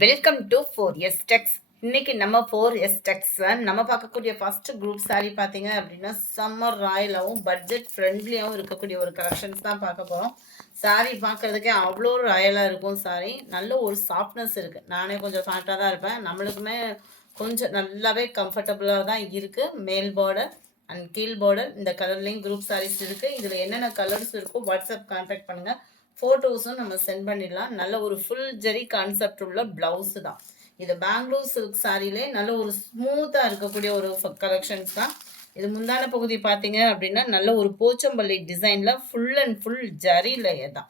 Welcome to 4S டெக்ஸ். இன்னைக்கு நம்ம 4S டெக்ஸ்ல நம்ம பார்க்கக்கூடிய ஃபர்ஸ்ட் குரூப் சாரி பார்த்தீங்க அப்படின்னா சம்மர் ராயலாகவும் பட்ஜெட் ஃப்ரெண்ட்லியாகவும் இருக்கக்கூடிய ஒரு கலெக்ஷன்ஸ் தான் பார்க்க போகிறோம். சாரி பார்க்கறதுக்கே அவ்வளோ ராயலாக இருக்கும். சாரி நல்ல ஒரு சாஃப்ட்னஸ் இருக்குது. நானே கொஞ்சம் ஃபேட்டாக தான் இருப்பேன். நம்மளுக்குமே கொஞ்சம் நல்லாவே கம்ஃபர்டபுளாக தான் இருக்குது. மேல் பார்டர் அண்ட் கீழ் பார்டர் இந்த கலர்லேயும் குரூப் சாரீஸ் இருக்குது. இதில் என்னென்ன கலர்ஸ் இருக்கோ வாட்ஸ்அப் கான்டாக்ட் பண்ணுங்கள். ஃபோட்டோஸும் நம்ம சென்ட் பண்ணிடலாம். நல்ல ஒரு ஃபுல் ஜெரி கான்செப்ட் உள்ள பிளவுஸ் தான் இது. பெங்களூர் சில்க் சாரிலே நல்ல ஒரு ஸ்மூத்தாக இருக்கக்கூடிய ஒரு கலெக்ஷன்ஸ் தான் இது. முந்தான பகுதி பார்த்தீங்க அப்படின்னா நல்ல ஒரு போச்சம்பள்ளி டிசைனில் full and full zari layer தான்.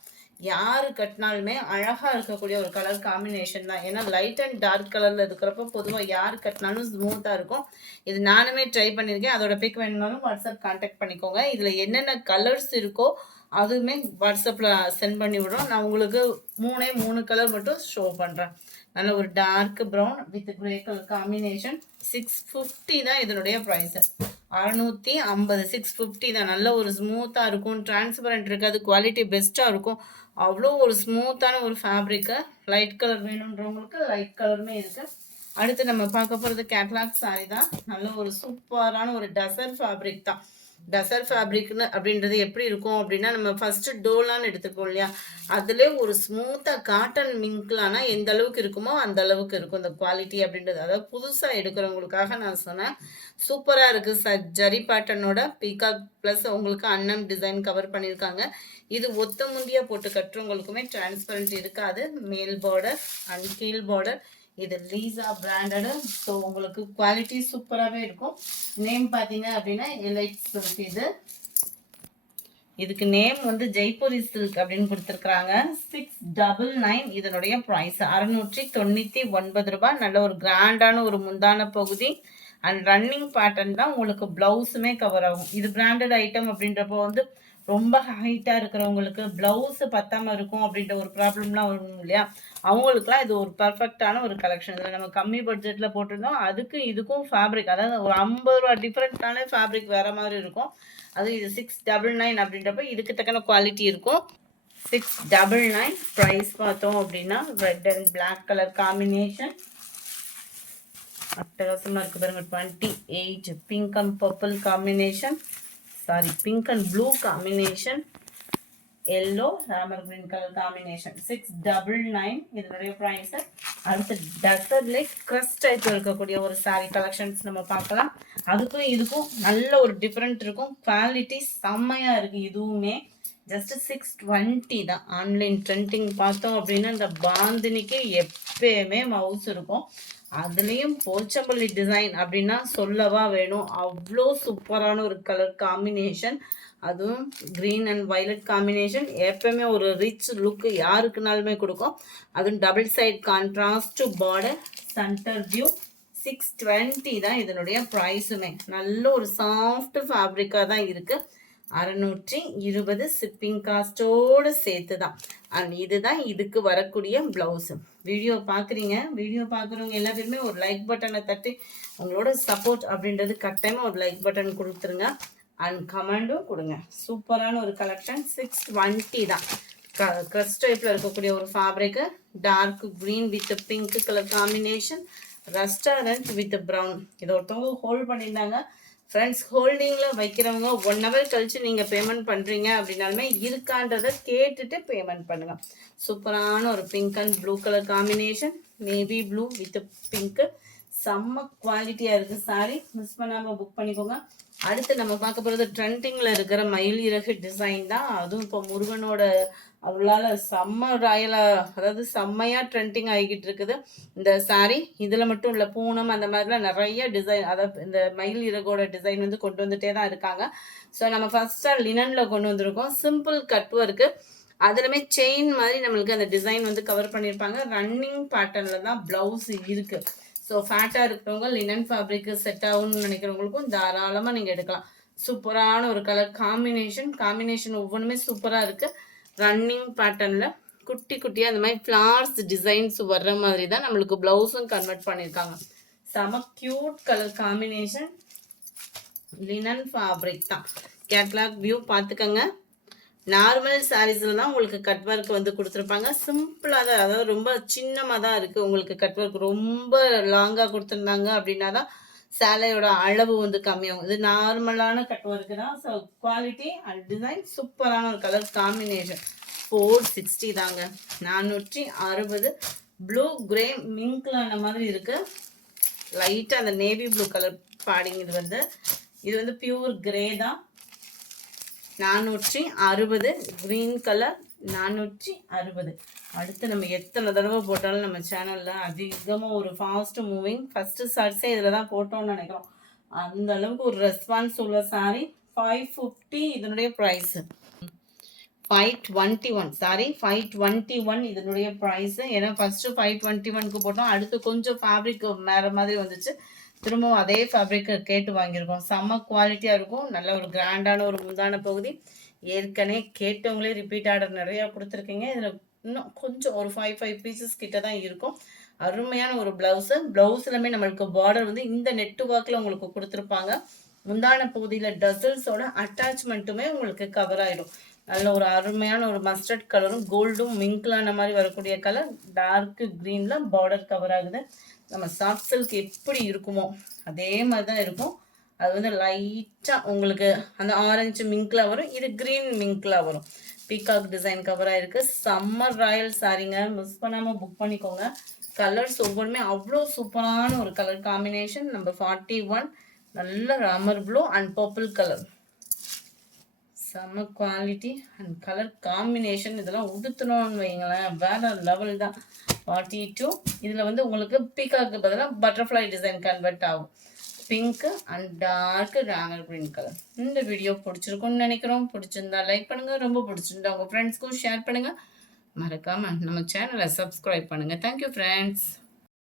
யார் கட்டினாலுமே அழகாக இருக்கக்கூடிய ஒரு கலர் காம்பினேஷன் தான். ஏன்னா லைட் அண்ட் டார்க் கலரில் இருக்கிறப்ப பொதுவாக யார் கட்டினாலும் ஸ்மூத்தாக இருக்கும். இது நானுமே ட்ரை பண்ணியிருக்கேன். அதோட பிக் வேணும்னாலும் வாட்ஸ்அப் கான்டாக்ட் பண்ணிக்கோங்க. இதில் என்னென்ன கலர்ஸ் இருக்கோ அதுவுமே வாட்ஸ்அப்பில் சென்ட் பண்ணி விடுறோம். நான் உங்களுக்கு மூணு கலர் மட்டும் ஷோ பண்ணுறேன். நல்ல ஒரு dark brown with grey colour combination. 650 தான் இதனுடைய ப்ரைஸு. 650 650 தான். நல்ல ஒரு ஸ்மூத்தாக இருக்கும், டிரான்ஸ்பரண்ட் இருக்காது, குவாலிட்டி பெஸ்ட்டாக இருக்கும். அவ்வளோ ஒரு ஸ்மூத்தான ஒரு ஃபேப்ரிக்கு. லைட் கலர் வேணுன்றவங்களுக்கு லைட் கலருமே இருக்குது. அடுத்து நம்ம பார்க்க போகிறது கேட்லாக் சாரி தான். நல்ல ஒரு சூப்பரான ஒரு டசர் ஃபேப்ரிக் தான். டசர் ஃபேப்ரிக்னு அப்படின்றது எப்படி இருக்கும் அப்படின்னா, நம்ம ஃபஸ்ட்டு டோலான்னு எடுத்துக்கோம் இல்லையா, அதிலே ஒரு ஸ்மூத்தாக காட்டன் மிங்க்லானா எந்த அளவுக்கு இருக்குமோ அந்த அளவுக்கு இருக்கும் இந்த குவாலிட்டி அப்படின்றது. அதாவது புதுசாக எடுக்கிறவங்களுக்காக நான் சொன்னேன். சூப்பராக இருக்குது. ஜரி பேட்டர்னோட பீகாக் ப்ளஸ் உங்களுக்கு அன்னம் டிசைன் கவர் பண்ணியிருக்காங்க. இது ஒத்த முந்தியாக போட்டு கட்டுறவங்களுக்குமே டிரான்ஸ்பரண்ட் இருக்காது. மேல் பார்டர் அண்ட் கீழ் பார்டர். இது லீசா பிராண்டடு. ஸோ உங்களுக்கு குவாலிட்டி சூப்பராகவே இருக்கும். நேம் பார்த்தீங்க அப்படின்னா எலைட் சில்க். இதுக்கு நேம் வந்து ஜெய்ப்பூரி சில்க் அப்படின்னு கொடுத்துருக்குறாங்க. 699 இதனுடைய ப்ரைஸ். 699 ரூபாய். நல்ல ஒரு கிராண்டான ஒரு முந்தான பகுதி அண்ட் ரன்னிங் பேட்டர்ன் தான். உங்களுக்கு ப்ளவுஸுமே கவர் ஆகும். இது பிராண்டட் ஐட்டம் அப்படின்றப்போ வந்து ரொம்ப ஹைட்டாக இருக்கிறவங்களுக்கு ப்ளவுஸு பத்தாமல் இருக்கும் அப்படின்ற ஒரு ப்ராப்ளம்லாம் வரும் இல்லையா, அவங்களுக்குலாம் இது ஒரு பர்ஃபெக்டான ஒரு கலெக்ஷன். இதில் நம்ம கம்மி பட்ஜெட்டில் போட்டிருந்தோம். அதுக்கு இதுக்கும் ஃபேப்ரிக், அதாவது ஒரு 50 ரூபா டிஃப்ரெண்ட்டான ஃபேப்ரிக் வேறு மாதிரி இருக்கும். அது இது 699 அப்படின்றப்ப இதுக்கு தக்கன குவாலிட்டி இருக்கும். 699 ப்ரைஸ் பார்த்தோம் அப்படின்னா red and black colour combination அட்டகாசமாக இருக்குது பாருங்க. 28 pink and purple combination, sorry pink and blue combination, yellow Rama green colour combination. 699 இதனுடைய ப்ரைஸ். அடுத்து டசர்ல கிரஸ்ட் டைப் இருக்கக்கூடிய ஒரு சாரி கலெக்ஷன்ஸ் நம்ம பார்க்கலாம். அதுக்கும் இதுக்கும் நல்ல ஒரு டிஃப்ரெண்ட் இருக்கும். குவாலிட்டி செம்மையாக இருக்குது. இதுவுமே ஜஸ்ட் 620 தான். ஆன்லைன் ட்ரெண்டிங் பார்த்தோம் அப்படின்னா இந்த பாந்தினிக்கு எப்பயுமே மவுஸ் இருக்கும். அதுலேயும் போச்சம்பள்ளி டிசைன் அப்படின்னா சொல்லவா வேணும். அவ்வளோ சூப்பரான ஒரு கலர் காம்பினேஷன். அதுவும் க்ரீன் அண்ட் வயலட் காம்பினேஷன் எப்பவுமே ஒரு ரிச் லுக்கு யாருக்குனாலுமே கொடுக்கும். அதுவும் double side contrast border, centre view. 620 தான் இதனுடைய ப்ரைஸுமே. நல்ல ஒரு சாஃப்ட் ஃபேப்ரிக்காக தான் இருக்குது. 620 ஷிப்பிங் காஸ்ட்டோடு சேர்த்து தான். அண்ட் இதுதான் இதுக்கு வரக்கூடிய ப்ளவுஸு. வீடியோ பார்க்குறீங்க, வீடியோ பார்க்குறவங்க எல்லா பேருமே ஒரு லைக் பட்டனை தட்டி உங்களோட சப்போர்ட் அப்படின்றது கட்டாயமாக ஒரு லைக் பட்டன் கொடுத்துருங்க. அண்ட் கமெண்டும் கொடுங்க. சூப்பரான ஒரு கலெக்ஷன். 620 தான். கிரஸ்ட் டைப்பில் இருக்கக்கூடிய ஒரு fabric. Dark green with pink colour combination, restaurant with brown. இதை ஒருத்தவங்க ஹோல்ட் பண்ணியிருந்தாங்க. ஃப்ரெண்ட்ஸ், ஹோல்டிங்கில் வைக்கிறவங்க 1 hour கழித்து நீங்கள் பேமெண்ட் பண்ணுறீங்க அப்படின்னாலுமே இருக்கான்றதை கேட்டுட்டு பேமெண்ட் பண்ணுங்கள். சூப்பரான ஒரு pink and blue colour combination, navy blue with pink. செம்ம குவாலிட்டியாக இருக்குது சாரி. மிஸ் பண்ணாமல் புக் பண்ணிக்கோங்க. அடுத்து நம்ம பார்க்க போகிறது ட்ரெண்டிங்கில் இருக்கிற மயில் இறகு டிசைன் தான். அதுவும் இப்போ முருகனோட அவளால் செம்ம ராயலாக, அதாவது செம்மையாக ட்ரெண்டிங் ஆகிக்கிட்டு இருக்குது இந்த சாரீ. இதில் மட்டும் இல்லை, பூனம் அந்த மாதிரிலாம் நிறைய டிசைன், அதாவது இந்த மயில் இறகோட டிசைன் வந்து கொண்டு வந்துட்டே தான் இருக்காங்க. ஸோ நம்ம ஃபஸ்ட்டாக லினனில் கொண்டு வந்திருக்கோம். சிம்பிள் கட் ஒர்க்கு, அதுலமே செயின் மாதிரி நம்மளுக்கு அந்த டிசைன் வந்து கவர் பண்ணியிருப்பாங்க. ரன்னிங் பேட்டர்னில் தான் ப்ளவுஸ் இருக்குது. ஸோ ஃபேட்டாக இருக்கிறவங்க லினன் ஃபேப்ரிக்கு செட் ஆகும்னு நினைக்கிறவங்களுக்கும் தாராளமாக நீங்கள் எடுக்கலாம். சூப்பரான ஒரு கலர் காம்பினேஷன் ஒவ்வொன்றுமே சூப்பராக இருக்குது. ரன்னிங் பேட்டர்னில் குட்டி குட்டியாக அந்த மாதிரி ஃப்ளார்ஸ் டிசைன்ஸ் வர்ற மாதிரி தான் நம்மளுக்கு ப்ளவுஸும் கன்வெர்ட் பண்ணியிருக்காங்க. செம cute colour combination. Linen fabric தான். கேட்லாக் வியூ பார்த்துக்கங்க. நார்மல் சாரீஸில் தான் உங்களுக்கு கட் ஒர்க் வந்து கொடுத்துருப்பாங்க. சிம்பிளாக தான், அதாவது ரொம்ப சின்னமாக தான் இருக்குது உங்களுக்கு கட் ஒர்க். ரொம்ப லாங்காக கொடுத்துருந்தாங்க அப்படின்னா தான் சேலையோட அளவு வந்து கம்மியாகும். இது நார்மலான கட் ஒர்க்கு தான். ஸோ குவாலிட்டி அண்ட் டிசைன் சூப்பரான ஒரு கலர் காம்பினேஷன். 460 தாங்க. 460. ப்ளூ கிரே மிங்க்லான மாதிரி இருக்குது. லைட்டாக அந்த நேவி ப்ளூ கலர் பாடிங். இது வந்து பியூர் கிரே தான். 460. Green colour 460. அடுத்து நம்ம எத்தனை தடவை போட்டாலும் நம்ம சேனலில் அதிகமாக ஒரு ஃபாஸ்ட் மூவிங் ஃபஸ்ட்டு சாரீஸே இதில் தான் போட்டோம்னு நினைக்கிறோம். அந்த அளவுக்கு ஒரு ரெஸ்பான்ஸ் உள்ள சாரீ. 550 இதனுடைய ப்ரைஸு. 521 சாரி 521 இதனுடைய ப்ரைஸு. ஏன்னா ஃபஸ்ட்டு 521க்கு போட்டோம். அடுத்து கொஞ்சம் ஃபேப்ரிக் வேறு மாதிரி வந்துச்சு. திரும்பவும் அதே ஃபேப்ரிக்கை கேட்டு வாங்கியிருக்கோம். செம்ம குவாலிட்டியாக இருக்கும். நல்ல ஒரு கிராண்டான ஒரு முந்தான பகுதி. ஏற்கனவே கேட்டவங்களே ரிப்பீட் ஆர்டர் நிறையா கொடுத்துருக்கீங்க. இதில் இன்னும் கொஞ்சம் ஒரு 5 பீசஸ் கிட்ட தான் இருக்கும். அருமையான ஒரு ப்ளவுஸு. ப்ளவுஸ்லுமே நம்மளுக்கு பார்டர் வந்து இந்த நெட்டு ஒர்க்கில் உங்களுக்கு கொடுத்துருப்பாங்க. முந்தான பகுதியில் டசல்ஸோட அட்டாச்மெண்ட்டுமே உங்களுக்கு கவர் ஆகிடும். நல்ல ஒரு அருமையான ஒரு மஸ்டர்ட் கலரும் கோல்டும் மிங்க்லான மாதிரி வரக்கூடிய கலர். டார்க்கு க்ரீனில் பார்டர் கவர் ஆகுது. நம்ம சாஃப்ட் சில்க் எப்படி இருக்குமோ அதே மாதிரி தான் இருக்கும். அது வந்து லைட்டாக உங்களுக்கு அந்த ஆரஞ்சு மிங்க்லாம் வரும். இது க்ரீன் மிங்க்லாம் வரும். பீகாக் டிசைன் கவராக இருக்குது. சம்மர் ராயல் சாரீங்க. மிஸ் பண்ணாமல் புக் பண்ணிக்கோங்க. கலர்ஸ் ஒவ்வொன்றுமே அவ்வளோ சூப்பரான ஒரு கலர் காம்பினேஷன். நம்பர் 41 நல்ல ராமர் ப்ளூ அண்ட் பர்பிள் கலர். செம்ம குவாலிட்டி அண்ட் கலர் காம்பினேஷன். இதெல்லாம் உடுத்தணும்னு வைங்களேன் வேறு லெவல் தான். 42. இதில் வந்து உங்களுக்கு பீகாக்கு பதிலாக பட்டர்ஃப்ளை டிசைன் கன்வெர்ட் ஆகும். Pink and dark Ramar green colour. இந்த வீடியோ பிடிச்சிருக்கும்னு நினைக்கிறோம். பிடிச்சிருந்தா லைக் பண்ணுங்கள். ரொம்ப பிடிச்சிருந்தா உங்கள் ஃப்ரெண்ட்ஸ்க்கும் ஷேர் பண்ணுங்கள். மறக்காமல் நம்ம சேனலை சப்ஸ்கிரைப் பண்ணுங்கள். Thank you friends.